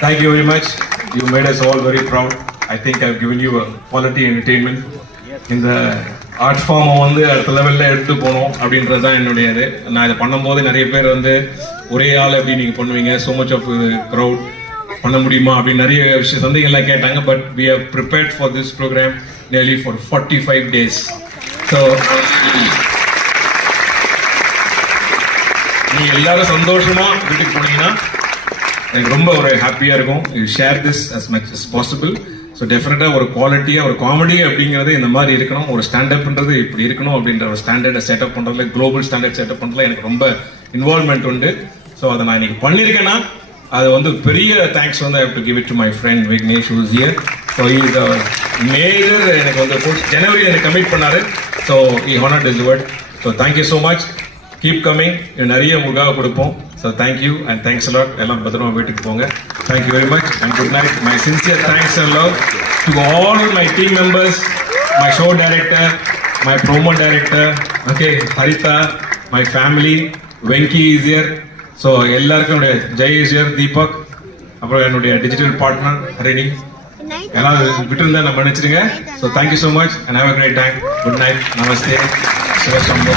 Thank you very much. You made us all very proud. I think I've given you a quality entertainment. இந்த art ஃபார்மை வந்து அடுத்த லெவலில் எடுத்து போகணும் அப்படின்றது தான் என்னுடைய இது. நான் இதை பண்ணும்போது நிறைய பேர் வந்து ஒரே ஆள் எப்படி நீங்கள் பண்ணுவீங்க, so much of crowd பண்ண முடியுமா அப்படின்னு நிறைய விஷயம் சந்தேகம்லாம் கேட்டாங்க. But we have prepared for this program nearly for 45 days. So நீங்க எல்லாரும் சந்தோஷமா வீட்டுக்கு போனீங்கன்னா எனக்கு ரொம்ப ஒரு ஹாப்பியா இருக்கும். You share this as much as possible. So டெஃபினட்டா ஒரு குவாலிட்டியா ஒரு காமெடி அப்படிங்கிறது இந்த மாதிரி இருக்கணும். ஒரு ஸ்டாண்டப்ன்றது இப்படி இருக்கணும் அப்படின்ற ஒரு ஸ்டாண்டர்டை செட்டப் பண்றதுல, குளோபல் ஸ்டாண்டர்ட் செட்டப் பண்றதுல எனக்கு ரொம்ப இன்வால்வ்மெண்ட் உண்டு. ஸோ அதை நான் இன்னைக்கு பண்ணியிருக்கேன்னா அது வந்து பெரிய தேங்க்ஸ் வந்து I have to give it to my friend Vignesh who is here. So is major எனக்கு வந்து ஜனவரி எனக்கு கமிட் பண்ணாரு. So he honoured his word. So thank you so much. Keep coming. நிறைய உங்களுக்காக கொடுப்போம். So thank you and thanks a lot. எல்லாம் பத்திரமா வீட்டுக்கு போங்க. Thank you very much and good night. My sincere thanks and love to all my team members, my show director, my promo director, okay, Haritha, my family, Venky is here. So எல்லாருக்கும் என்னுடைய Jai is here, Deepak, அப்புறம் என்னுடைய digital partner Harini, எல்லாம் விட்டு இருந்தா நான் மன்னிச்சிருங்க. So thank you so much and have a great time. Good night. நமஸ்தே. சிவசம்போ.